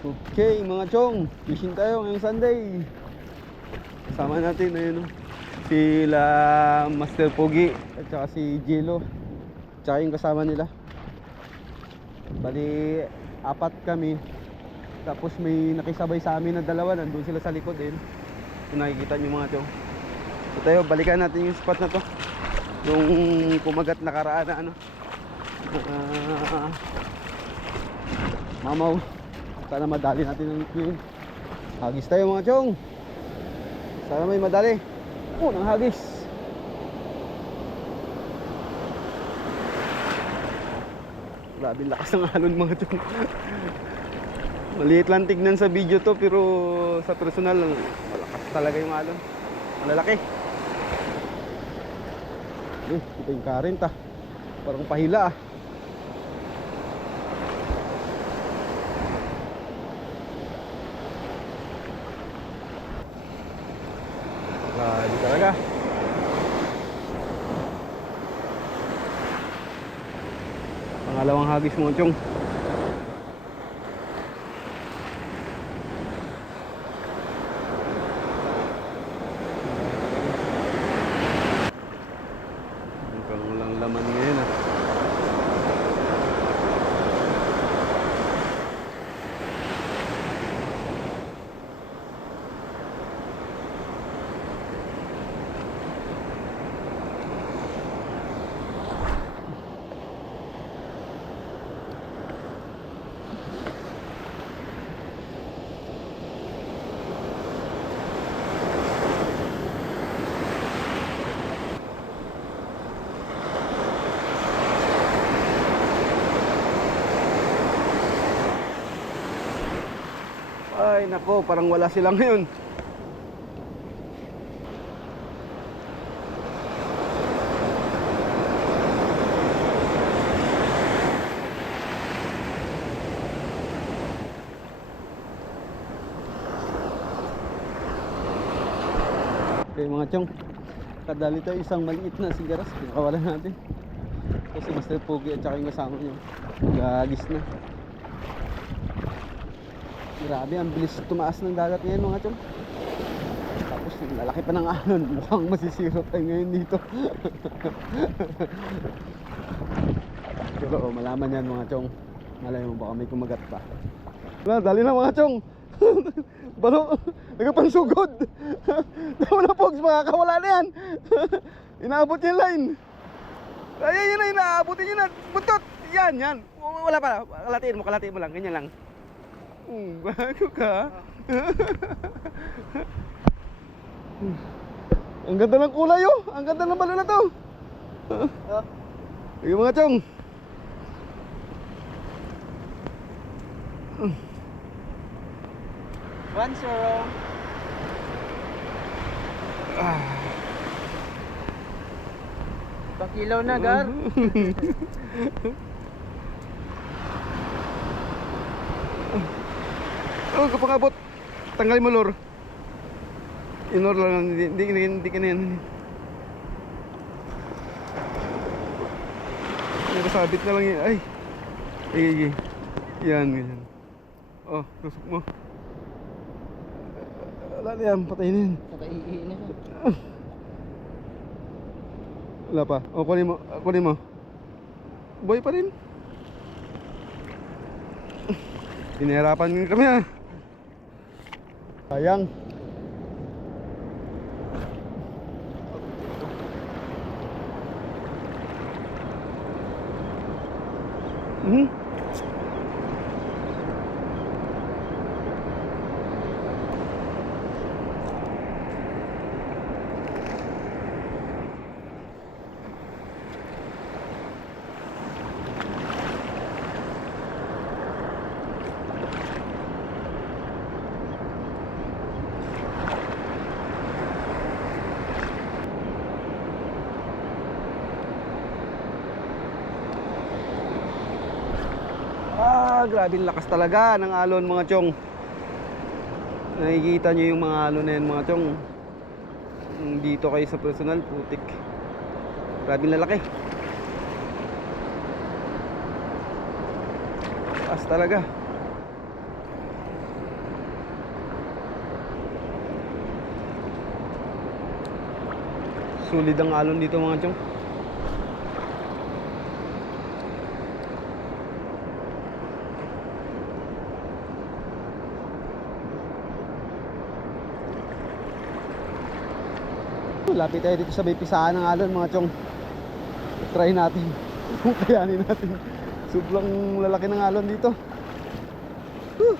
Okay mga chong, fishing tayo ngayong Sunday. Kasama natin ayun, sila Master Pogi at saka si Jello, at saka yung kasama nila. Bali apat kami. Tapos may nakisabay sa amin na dalawa, nandun sila sa likod din. Kung nakikita nyo mga chong. So tayo, balikan natin yung spot na to, yung kumagat nakaraan na ano, mamaw. Sana madali natin ng queen. Hagis tayo mga chong. Sana may madali. Ng hagis. Grabe lakas ng alon mga chong. Maliit lang tignan sa video to, pero sa personal malakas talaga yung alon. Malalaki. Kita yung current ah. Parang pahila ah. Grabe talaga. Pangalawang hagis mo chong. Mukhang walang laman ngayon ah. Ay nako, parang wala sila ngayon. Okay mga chong, kadali tayo isang maliit na sigaras. Pinakawalan natin. Kasi Master Pogi at saka yung kasama nyo, gagis na. Grabe, ang bilis tumaas ng dagat ngayon mga chong. Tapos lalaki pa ng alon. Mukhang masisiro tayo ngayon dito. Pero malaman yan mga chong. Malay mo baka may kumagat pa. Wala, dali na mga chong. Balo, nagapansugod. Tama na pogs, makakawala na yan. Inaabot yung line. Ayan yun na, inaabutin yun na. Buntot, yan. Wala pa, kalatiin mo lang, ganyan lang. Bago ka. Ang ganda ng kulay oh. Ang ganda ng balon na to. Sige mga chong. One zero. Pakilaw na gar. Oh, kapag abot, tanggalin mo lure. Inor lang, hindi ka na yan. Nakasabit na lang yan. Ay. Yan, ganyan. Oh, tusok mo. Wala na yan, patayin na yan. Nakaiihi na. Wala pa. Oh, kunin mo. Boy pa rin. Pinahirapan kami ah. Sayang. Grabe lakas talaga ng alon mga chong. Nakikita nyo yung mga alon na yan mga chong. Dito kayo sa personal, putik. Grabe lalaki. Taas talaga. Sulit ang alon dito mga chong. Lapit tayo dito sa may pisaan ng alon mga chong. Try natin kung kayanin natin. Sobrang lalaki ng alon dito. Whew.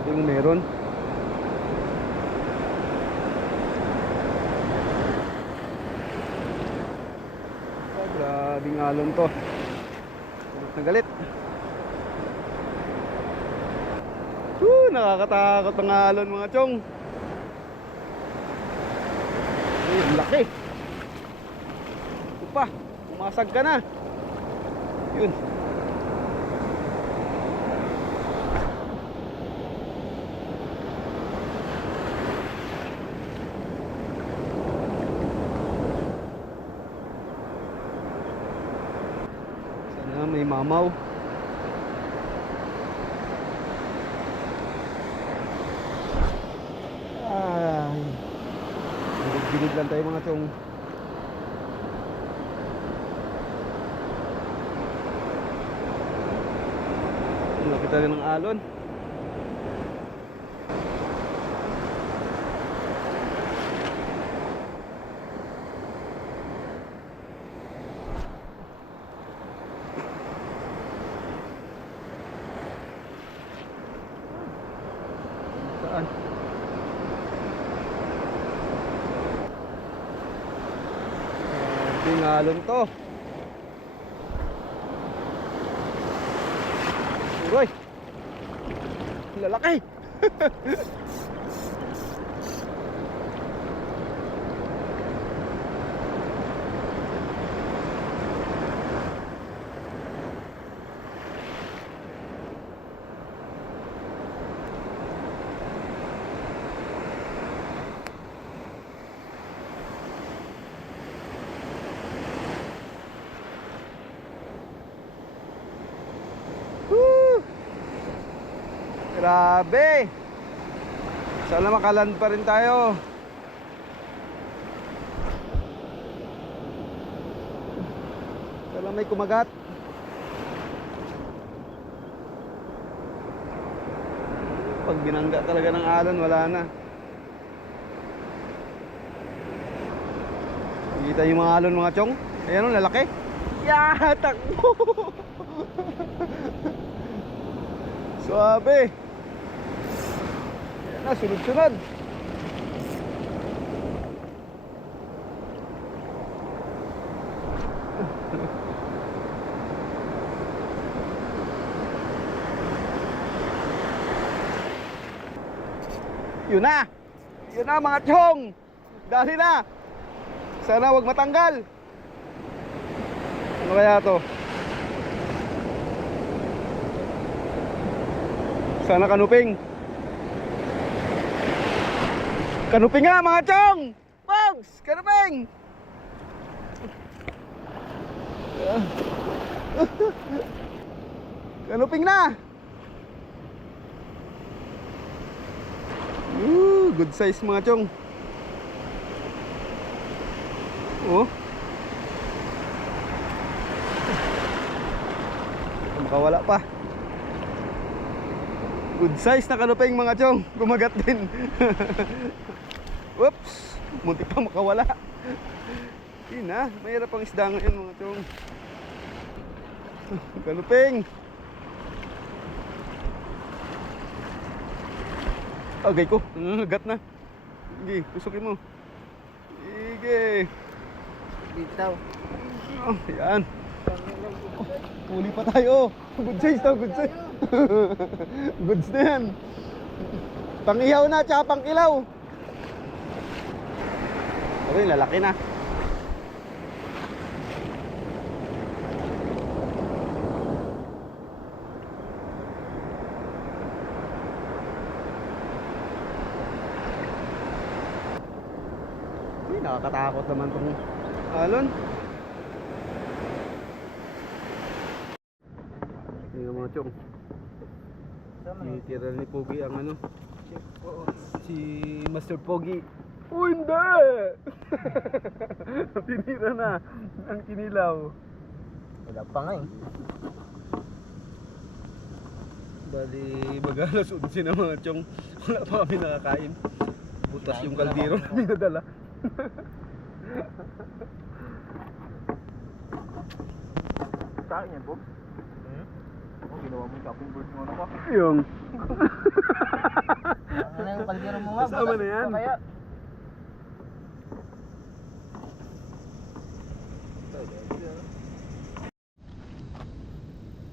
Ito yung meron. Grabing alon to. Galit na galit. Nakakatakot ang alon mga chong. Ay, ang laki. Ito pa, pumasag ka na. Yun. Sana may mamaw. Gilid lang tayo mga chong. Laki tayo ng alon. Saan? Alon to. Uy, lalaki. Grabe. Sana makaland pa rin tayo. Sana may kumagat. Pag binangga talaga ng alon, wala na. Kita yung mga alon mga chong. Ayan o, lalaki. Yeah, takbo. Suabe. Ayan na, sunod-sunod. Yun na. Yun na mga chong. Dali na. Sana wag matanggal. Ano kaya to? Sana kanuping. Kanuping nga mga chong. Pogs, kanuping. Kanuping na. Good size mga chong. Oh. Makawala pa. Good size na kanuping mga chong. Kumagat din. Whoops, muntik pa makawala. Hindi na, mahirap ang isda ngayon mga chong. Kanuping. Okay ko, nangagat na. Sige, pusukin mo. Sige. Dito. Oh, yan. Huli pa tayo. Good size daw, good size. Goods na yan. Pangihaw na, tsaka pangkilaw. Okay, lalaki na. Nakakatakot naman tong alon. Ayun mga chong. Titira ni Pogi ang ano. Si Master Pogi. Oh, hindi! Tinira na ang kinilaw. Wala pa nga eh. Bali, mag-alas 11 na mga chong. Wala pa kami nakakain. Butas yung kaldero namin nadala. Saan yan, Bob? Oh, ginawa mo yung chopping board mo ano ko. Yung. Ano yung kaldero mo nga? Kasama na yan. Kaya?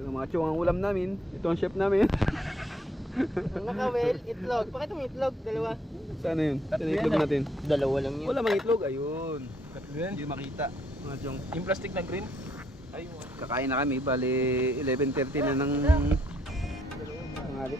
Yung mga chong ang ulam namin. Ito ang chef namin. Ang nakawel, itlog. Pakita mo itlog, dalawa. Sana yun? Sana yung itlog natin. Dalawa lang yun. Wala mang itlog. Ayun. Tatlo yan. Hindi makita. Mga chong. Yung plastic na green. Ay, Kakain na kami. Bali, 11:30 na ng tanghali.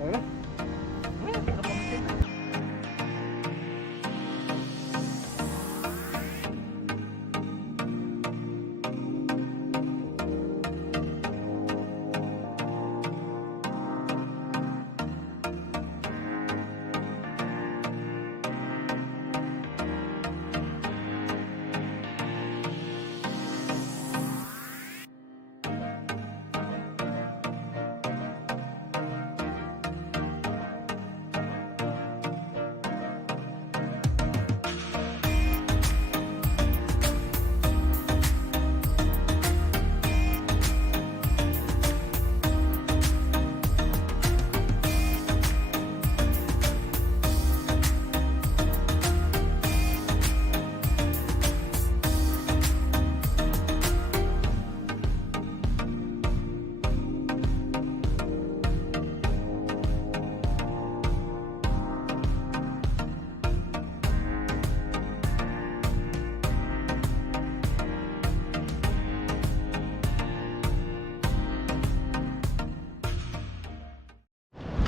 Tara.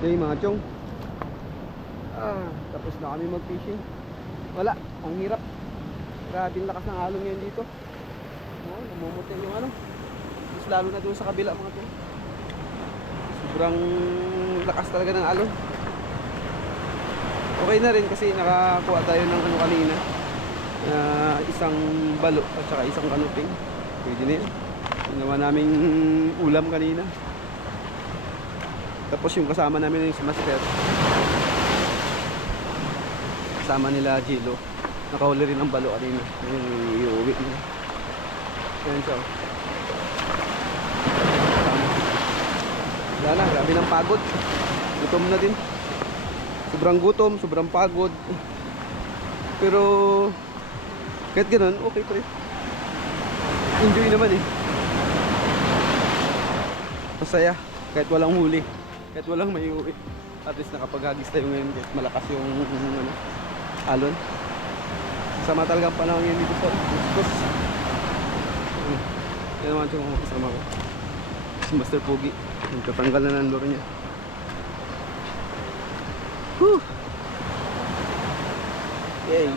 Okay mga chong. Tapos na kami mag-fishing. Wala, ang hirap. Grabe ang lakas ng alon ngayon dito. Oh, namumuti yung ano. Mas lalo na doon sa kabila mga chong. Sobrang lakas talaga ng alon. Okay na rin kasi nakakuha tayo ng ano kanina. Isang balo at saka isang kanuping. Pwede na yun. Ginawa naming ulam kanina. Tapos yung kasama namin yung si Master. Kasama nila Jilo. Nakahuli rin ang balo kanina. Yung iuwi nila. Ayan siya. Wala na, grabe ng pagod. Gutom na din. Sobrang gutom, sobrang pagod. Pero kahit ganun, okay pa rin. Enjoy naman eh. Masaya. Kahit walang huli. Kahit walang may uwi. At least nakapaghagis tayo ngayon kahit malakas yung ano, alon. Sama talagang panahon ngayon dito sa Kuskus. Yan naman yung kasama ko. Si Master Pogi. Nagtatanggal na ng lure niya. Whew! Yay!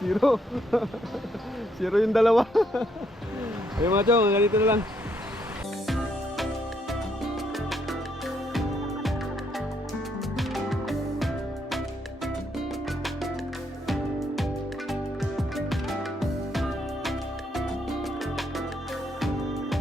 Zero. Zero yung dalawa. Ayun mga chong, ganito na lang.